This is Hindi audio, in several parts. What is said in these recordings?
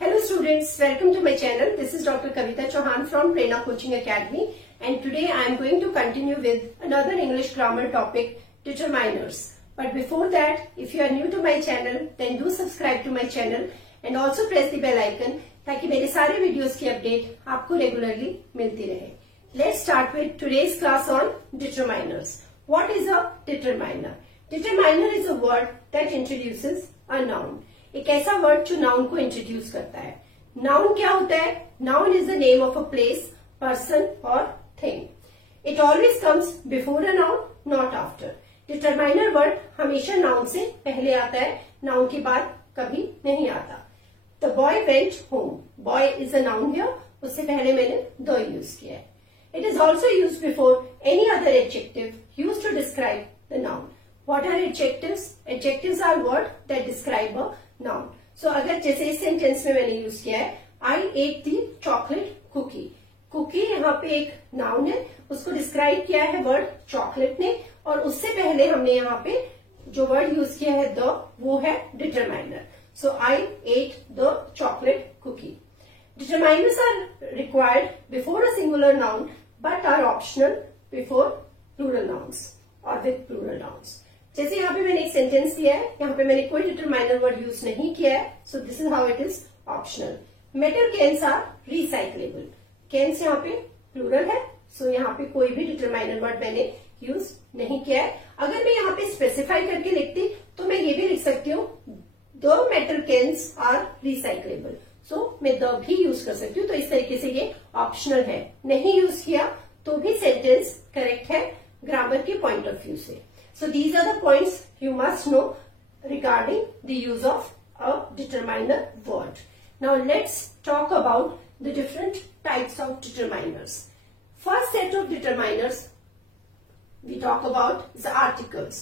Hello students, welcome to my channel. This is Dr. Kavita Chauhan from Prerna Coaching Academy, and today I am going to continue with another English grammar topic, determiners. But before that, if you are new to my channel, then do subscribe to my channel and also press the bell icon ताकि मेरे सारे वीडियोस की अपडेट आपको रेगुलरली मिलती रहे. Let's start with today's class on determiners. What is a determiner? Determiner is a word that introduces a noun. एक ऐसा वर्ड जो नाउन को इंट्रोड्यूस करता है. नाउन क्या होता है? Noun is the name of a place, person और thing. It always comes before a noun, not after. Determiner word हमेशा नाउन से पहले आता है, नाउन के बाद कभी नहीं आता. The boy went home. Boy is a noun here, उससे पहले मैंने द यूज किया है. It is also use before any other adjective use to describe the noun. What are adjectives? Adjectives are word that describe a noun. So अगर जैसे इस सेंटेंस में मैंने यूज किया है, I ate the chocolate cookie. Cookie यहाँ पे एक नाउन है, उसको डिस्क्राइब किया है वर्ड चॉकलेट ने, और उससे पहले हमने यहाँ पे जो वर्ड यूज किया है द, वो है determiner. So I ate the chocolate cookie. Determiners are required before a singular noun but are optional before plural nouns or with plural nouns. जैसे यहाँ पे मैंने एक सेंटेंस दिया है, यहाँ पे मैंने कोई डिटरमाइनर वर्ड यूज नहीं किया है, so this is how it is optional. Metal cans are recyclable. Cans यहाँ पे प्लूरल है, सो यहाँ पे कोई भी डिटरमाइनर वर्ड मैंने यूज नहीं किया है. अगर मैं यहाँ पे स्पेसिफाई करके लिखती तो मैं ये भी लिख सकती हूँ the metal cans are recyclable. So मैं द भी यूज कर सकती हूँ. तो इस तरीके से ये ऑप्शनल है. नहीं यूज किया तो भी सेंटेंस करेक्ट है ग्रामर के पॉइंट ऑफ व्यू से. So these are the points you must know regarding the use of a determiner word. Now let's talk about the different types of determiners. First set of determiners we talk about is articles.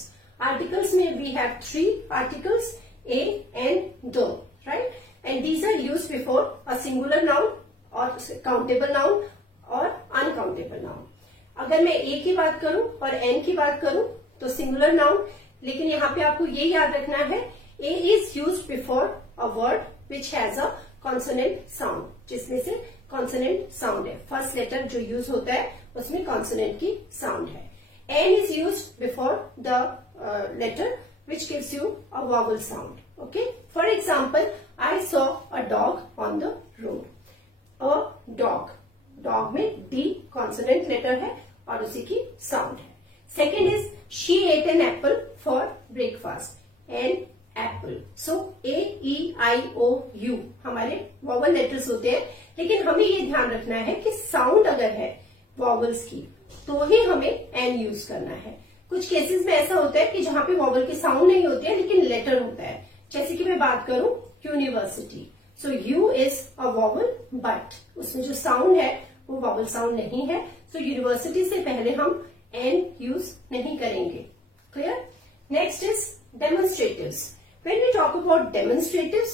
Articles में we have three articles, a and the, right? And these are used before a singular noun or countable noun or uncountable noun. अगर मैं a की बात करूं और n की बात करूं तो सिंगुलर नाउन, लेकिन यहाँ पे आपको ये याद रखना है a is use before a word which has a consonant sound, जिसमें से कॉन्सोनेंट साउंड है. फर्स्ट लेटर जो यूज होता है उसमें कॉन्सोनेंट की साउंड है. An is use before the letter which gives you a vowel sound. Okay, for example I saw a dog on the road. A dog, dog में डी कॉन्सोनेंट लेटर है और उसी की साउंड है. Second is she ate an apple for breakfast. An apple. So A, E, I, O, U हमारे वॉवल लेटर्स होते हैं, लेकिन हमें ये ध्यान रखना है कि साउंड अगर है वॉवल्स की तो ही हमें एन यूज करना है. कुछ केसेस में ऐसा होता है कि जहां पे वॉवल की साउंड नहीं होती है लेकिन लेटर होता है. जैसे कि मैं बात करूं university, so you is a vowel but उसमें जो साउंड है वो वॉवल साउंड नहीं है. सो यूनिवर्सिटी से पहले हम एन यूज नहीं करेंगे. Clear? Next is demonstratives. When we talk about demonstratives,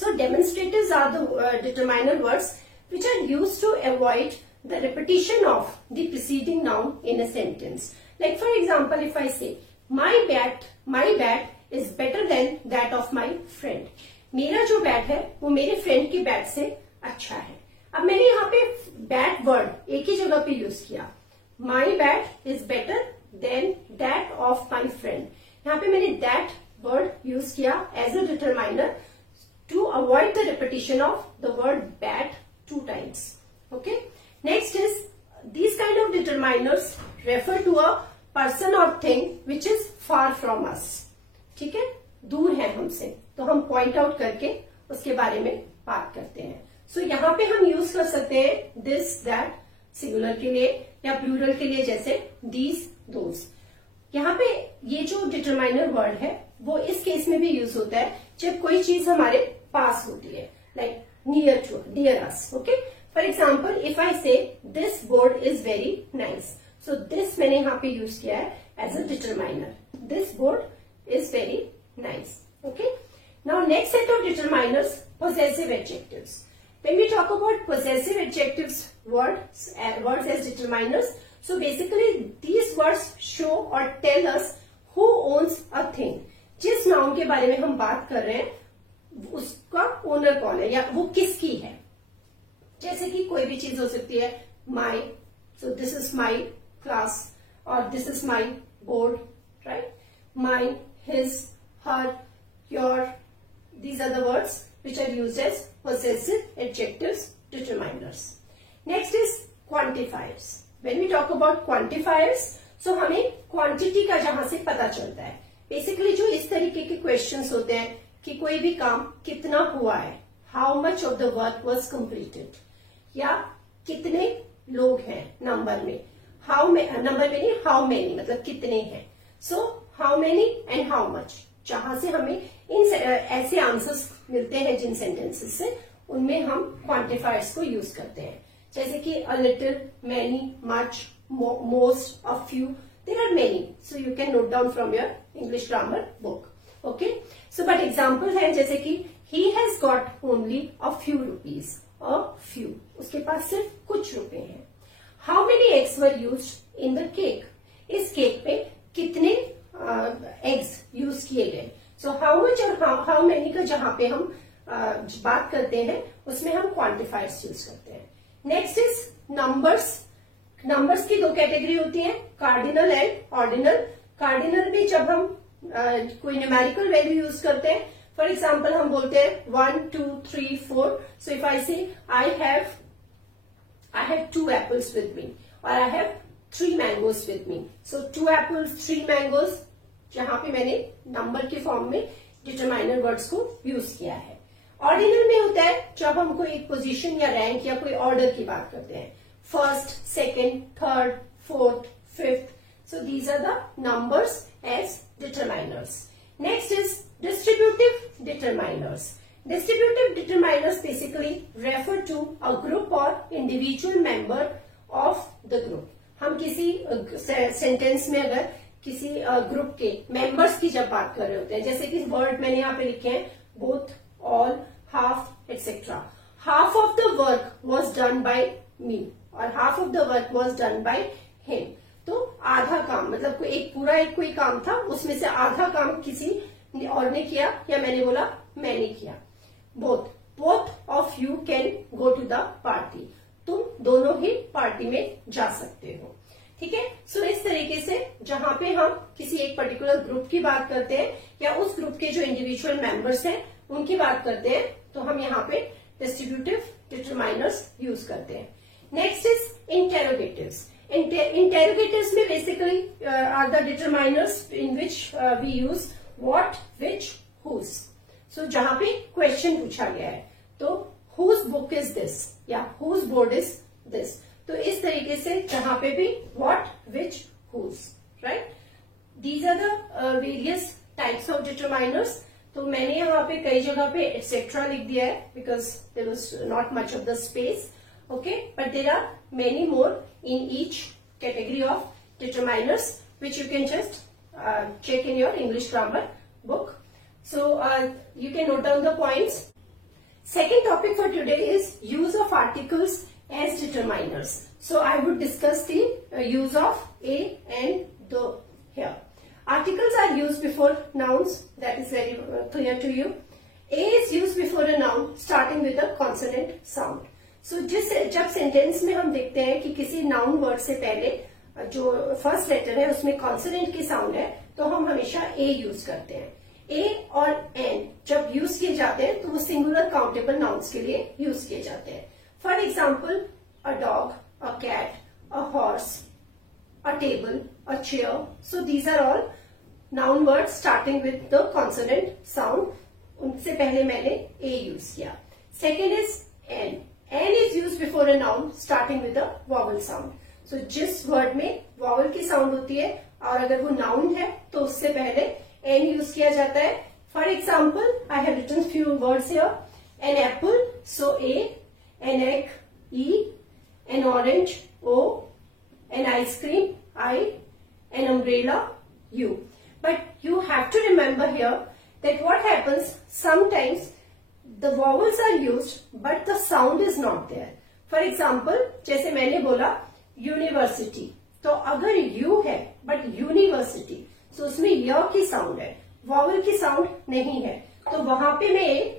so demonstratives are the determiner words which are used to avoid the repetition of the preceding noun in a sentence. Like for example, if I say my bat is better than that of my friend. मेरा जो बैट है वो मेरे फ्रेंड की बैट से अच्छा है. अब मैंने यहाँ पे बैट वर्ड एक ही जगह पे यूज किया. My bat is better than that of my friend. यहाँ पे मैंने that word use किया as a determiner to avoid the repetition of the word bat two times. Okay. Next is these kind of determiners refer to a person or thing which is far from us. ठीक है, दूर है हमसे, तो हम point out करके उसके बारे में बात करते हैं. So यहाँ पे हम यूज कर सकते हैं this, that सिंगुलर के लिए या प्लूरल के लिए जैसे दीज, दोज. यहाँ पे ये जो डिटरमाइनर वर्ड है वो इस केस में भी यूज होता है जब कोई चीज हमारे पास होती है, like near us. Okay, for example if I say this board is very nice, so this मैंने यहाँ पे यूज किया है as a determiner. This board is very nice. Okay, now next set of determiners, possessive adjectives. When we talk about possessive adjectives words as determiners, so basically these words show or tell us who owns a thing. जिस नाउन के बारे में हम बात कर रहे हैं उसका ओनर कौन है या वो किसकी है। जैसे कि कोई भी चीज हो सकती है, my, so this is my class और this is my board, right. Mine, his, her, your, these are the words which are used as possessive adjectives determiners. Next is quantifiers. When we talk about quantifiers, so हमें quantity का जहां से पता चलता है। बेसिकली जो इस तरीके के क्वेश्चंस होते हैं कि कोई भी काम कितना हुआ है, how much of the work was completed, या कितने लोग हैं नंबर में, नंबर में नहीं, हाउ मेनी मतलब कितने हैं। So how many and how much, जहां से हमें इन ऐसे आंसर्स मिलते हैं जिन सेंटेंसेस से, उनमें हम क्वांटिफायर्स को यूज करते हैं। जैसे कि a little, many, much, most, a few, there are many, so you can note down from your English grammar book. Okay, so but example है जैसे कि he has got only a few rupees, a few, उसके पास सिर्फ कुछ रुपए हैं। How many eggs were used in the cake, इस केक पे कितने एग्स यूज किए गए। सो हाउ मच और हाउ मेनी का जहां पे हम बात करते हैं उसमें हम क्वांटिफायर्स यूज करते हैं। Next is numbers. नंबर्स की दो कैटेगरी होती है, कार्डिनल एंड ऑर्डिनल। कार्डिनल में जब हम कोई न्यूमेरिकल वैल्यू यूज करते हैं, फॉर एग्जाम्पल हम बोलते हैं 1 2 3 4, सो if I say I have 2 apples with me और I have 3 mangoes with me, so 2 apples 3 mangoes, जहां पे मैंने नंबर के फॉर्म में डिटरमाइनर वर्ड्स को यूज किया है। ऑर्डिनल में होता है जब हम कोई एक पोजीशन या रैंक या कोई ऑर्डर की बात करते हैं, first, second, third, fourth, fifth, so these are the numbers as determiners. Next is distributive determiners. Distributive determiners basically refer to a group or individual member of the group. हम किसी सेंटेंस में अगर किसी ग्रुप के मेंबर्स की जब बात कर रहे होते हैं, जैसे कि वर्ड मैंने यहाँ पे लिखे हैं both, all, half, etcetera. Half of the work was done by me और half of the work was done by him. तो आधा काम मतलब एक पूरा एक कोई काम था, उसमें से आधा काम किसी और ने किया या मैंने बोला मैंने किया। Both of you can go to the party, तुम दोनों ही पार्टी में जा सकते हो। ठीक है, सो इस तरीके से जहां पे हम किसी एक पर्टिकुलर ग्रुप की बात करते हैं या उस ग्रुप के जो इंडिविजुअल मेंबर्स हैं उनकी बात करते हैं, तो हम यहाँ पे डिस्ट्रीब्यूटिव डिटरमाइनर्स यूज करते हैं। Next is interrogatives. इंटेरोगेटिव्स में basically are the determiners in which we use what, which, whose. So जहां पे क्वेश्चन पूछा गया है, तो हुज बुक इज दिस या हुज बोर्ड इज दिस, तो इस तरीके से जहां पे भी what, which, whose, right. These are the various types of determiners. तो मैंने यहाँ पे कई जगह पे एक्सेट्रा लिख दिया है because there was not much of the space, okay, but there are many more in each category of determiners which you can just check in your English grammar book. So you can note down the points. Second topic for today is use of articles as determiners. So I would discuss the use of a and the here. Articles are used before nouns. That is very clear to you. A is used before a noun starting with a consonant sound. So जब सेंटेंस में हम देखते हैं कि किसी नाउन वर्ड से पहले जो फर्स्ट लेटर है उसमें कॉन्सोनेंट की साउंड है, तो हम हमेशा ए यूज करते हैं। ए और एन जब यूज किए जाते हैं तो वो सिंगुलर काउंटेबल नाउन्स के लिए यूज किए जाते हैं। For example a dog, a cat, a horse, a table, a chair, so these are all noun word starting with the consonant sound. उनसे पहले मैंने ए यूज किया। Second is an. An is use before a noun starting with a vowel sound. So जिस वर्ड में वॉवल की साउंड होती है और अगर वो नाउन है तो उससे पहले एन यूज किया जाता है। For example I have written few words here, an apple, so A, an egg, E, an orange, O, an ice cream, I, an umbrella, U. But you have to remember here that what happens sometimes the vowels are used but the sound is not there. For example जैसे मैंने बोला यूनिवर्सिटी, तो अगर यू है बट यूनिवर्सिटी, तो उसमें य की साउंड है, वॉवल की साउंड नहीं है, तो वहां पे मैं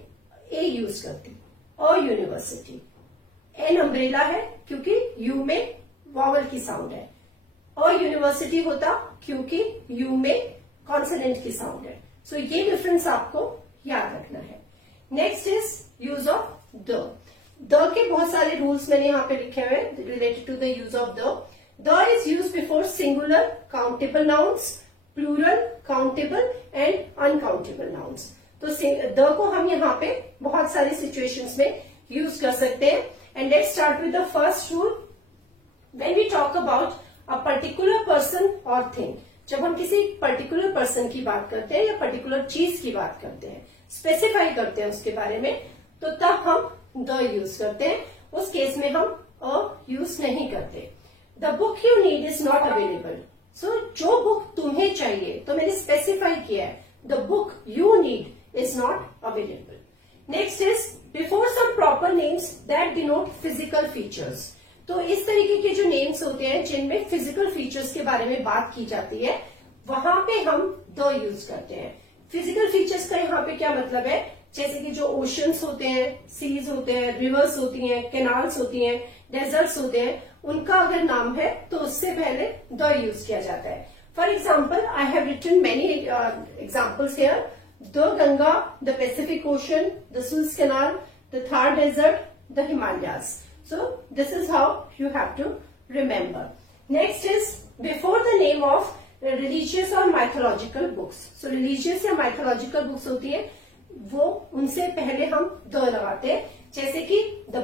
ए यूज करती हूँ। अ यूनिवर्सिटी, एन अम्ब्रेला है क्योंकि यू में वॉवल की साउंड है, अ यूनिवर्सिटी होता क्योंकि यू में कॉन्सोनेंट की साउंड है। सो ये डिफरेंस आपको याद रखना है। Next is use of the के बहुत सारे रूल्स मैंने यहाँ पे लिखे हुए related to the use of the is use before singular countable nouns, plural countable and uncountable nouns. तो द को हम यहाँ पे बहुत सारी सिचुएशंस में यूज कर सकते हैं। And let's start with the first rule. When we talk about a particular person और थिंग, जब हम किसी पर्टिकुलर पर्सन की बात करते हैं या पर्टिकुलर चीज की बात करते हैं, स्पेसिफाई करते हैं उसके बारे में, तो तब हम द यूज करते हैं। उस केस में हम अ यूज नहीं करते। The book you need is not available. So जो बुक तुम्हें चाहिए, तो मैंने स्पेसिफाई किया है, the book you need is not available. Next is before some proper names that denote physical features. तो इस तरीके के जो नेम्स होते हैं जिनमें फिजिकल फीचर्स के बारे में बात की जाती है, वहां पे हम द यूज करते हैं। फिजिकल फीचर्स का यहाँ पे क्या मतलब है, जैसे कि जो ओशंस होते हैं, सीज होते हैं, रिवर्स होती हैं, कैनाल्स होती हैं, डेजर्ट्स होते हैं, उनका अगर नाम है तो उससे पहले द यूज किया जाता है। For example, I have written many examples here. The Ganga, the Pacific Ocean, the Suez Canal, the Thar Desert, the Himalayas. So this is how you have to remember. Next is before the name of religious or mythological books. So religious या mythological books होती है, वो उनसे पहले हम द लगाते हैं, जैसे कि the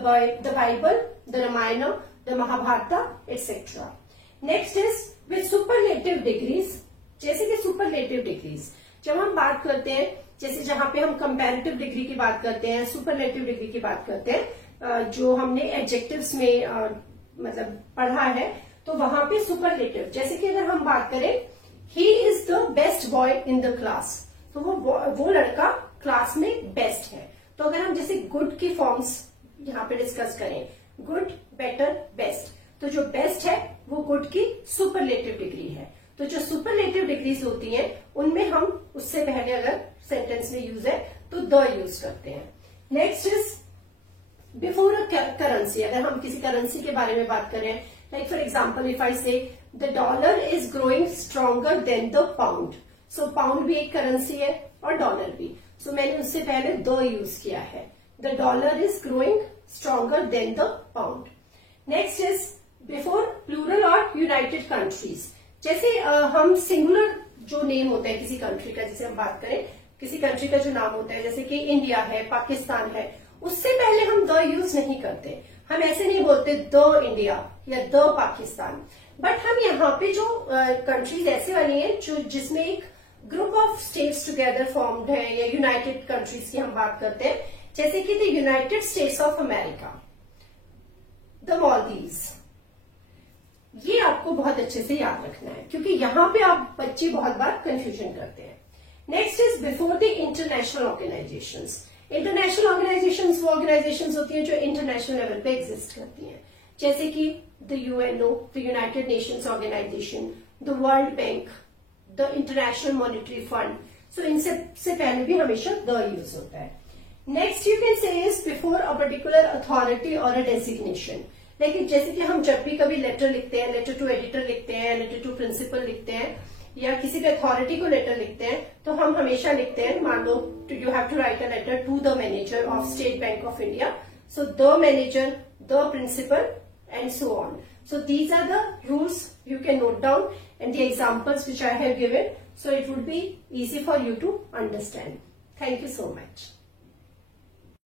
Bible, the Ramayana, the Mahabharata, etc. Next is with superlative degrees. जैसे कि superlative degrees जब हम बात करते हैं, जैसे जहां पे हम comparative डिग्री की बात करते हैं, superlative डिग्री की बात करते हैं, जो हमने एडजेक्टिव्स में मतलब पढ़ा है, तो वहां पे सुपरलेटिव, जैसे कि अगर हम बात करें, he is the best boy in the class, तो वो लड़का क्लास में बेस्ट है। तो अगर हम जैसे गुड की फॉर्म्स यहाँ पे डिस्कस करें, गुड, बेटर, बेस्ट, तो जो बेस्ट है वो गुड की सुपरलेटिव डिग्री है। तो जो सुपरलेटिव डिग्रीज होती हैं, उनमें हम उससे पहले अगर सेंटेंस में यूज है तो द यूज करते हैं। Next is before a currency. अगर हम किसी करेंसी के बारे में बात करें, like for example if I say the dollar is growing stronger then the pound. So pound भी एक करेंसी है और डॉलर भी। सो मैंने उससे पहले द यूज किया है, the dollar is growing stronger then the pound. Next is before plural और यूनाइटेड कंट्रीज। जैसे हम सिंगुलर जो नेम होता है किसी कंट्री का, जैसे हम बात करें किसी कंट्री का जो नाम होता है, जैसे कि इंडिया है, पाकिस्तान है, उससे पहले हम द यूज नहीं करते। हम ऐसे नहीं बोलते द इंडिया या द पाकिस्तान, बट हम यहाँ पे जो कंट्रीज ऐसे वाली हैं जो जिसमें एक group of states together formed है, या यूनाइटेड कंट्रीज की हम बात करते हैं, जैसे कि the United states of America, the Maldives. ये आपको बहुत अच्छे से याद रखना है, क्योंकि यहाँ पे आप बच्चे बहुत बार कंफ्यूजन करते हैं। Next is before the international organisations. International organisations वो ऑर्गेनाइजेशंस होती हैं जो इंटरनेशनल लेवल पे एग्जिस्ट करती हैं, जैसे कि the UNO, the United Nations Organization, the World Bank, the International Monetary Fund. So इनसे पहले भी हमेशा द यूज होता है। Next you can say is before a particular authority और अ डेजिग्नेशन। लेकिन जैसे कि हम जब भी कभी लेटर लिखते हैं, लेटर टू एडिटर लिखते हैं, लेटर टू प्रिंसिपल लिखते हैं, या किसी भी अथॉरिटी को लेटर लिखते हैं, तो हम हमेशा लिखते हैं, मान लो you have to write a letter to the manager of State Bank of India, so the manager, the principal and so on. So these are the rules you can note down and the examples which I have given, so it would be easy for you to understand. Thank you so much.